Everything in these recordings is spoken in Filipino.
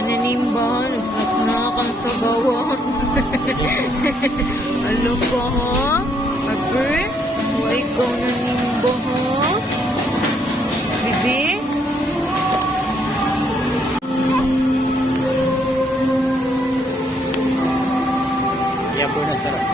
Pananimbahan, nagsnack ang sa gawas. Alo ko ha? Harper? O ikaw nanimba ha? Bibi? Yan po na sarap.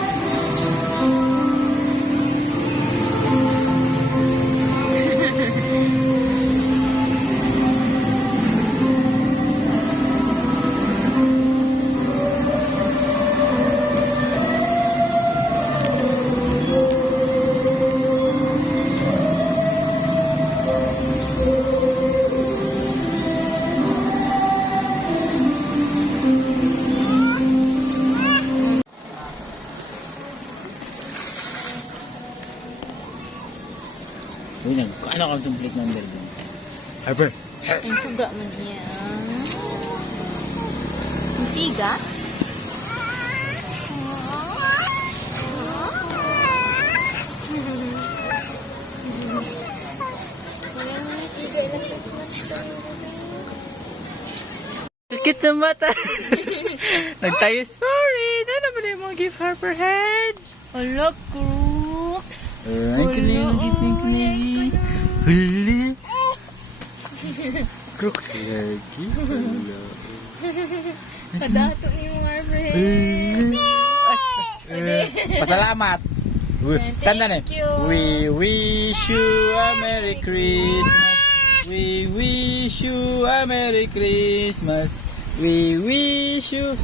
Uy, ano ka ang plate number din? Harper! Ang suga man niya. Ang siga? Sakit sa mata! Nagtayo, sorry! Ano ba na yung mga gift, Harper head? Hala, crooks! Ay, kinig, kinig. Huli! Crooks lagi. Kadato ni mo, Harper. Pasalamat! Tanda na. Thank you. We wish you a Merry Christmas. We wish you a Merry Christmas. We wish you...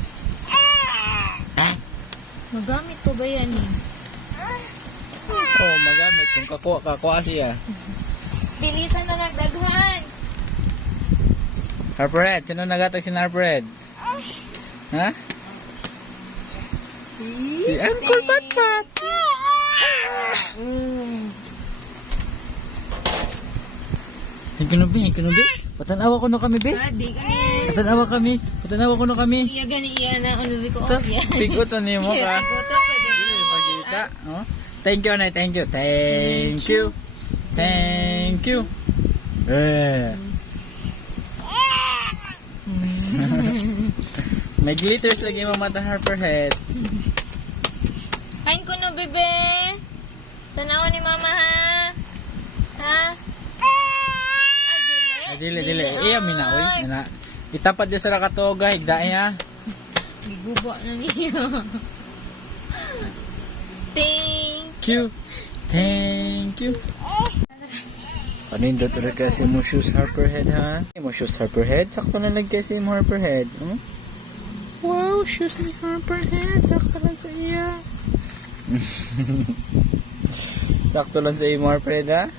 Magamit ko ba yan eh? Oh, magamit. Kung kakuha siya. Bilisan na nagdaghan! Harperhead. Sino nagatag si Harperhead? Ha? Si Uncle Patpat. Hikunubi. Patanawa ko na kami, be. Adi gani. Patanawa ko na kami. Iya gani iya na unubi ko. Ito, pigutan niyo mo ka. Igutom pa din. Pagkita. Oh. Thank you, Anay. Thank you. May glitters lagi mo mata, Harperhead. Kain ko no, bebe. Tanawa ni mama ha. Ha? Ay, Dili. Iya, minaoy. Itapat niya sa rakatoga. Higdain niya. Bigubo na niya. Thank you. Panindot ulit kasi mo shoes, Harperhead, ha? Mo shoes, Harperhead. Sakto na lang kasi mo, Harperhead. Hmm? Wow, shoes ni Harperhead. Sakto lang sa iya. Sakto lang sa iyo, Harperhead, ha?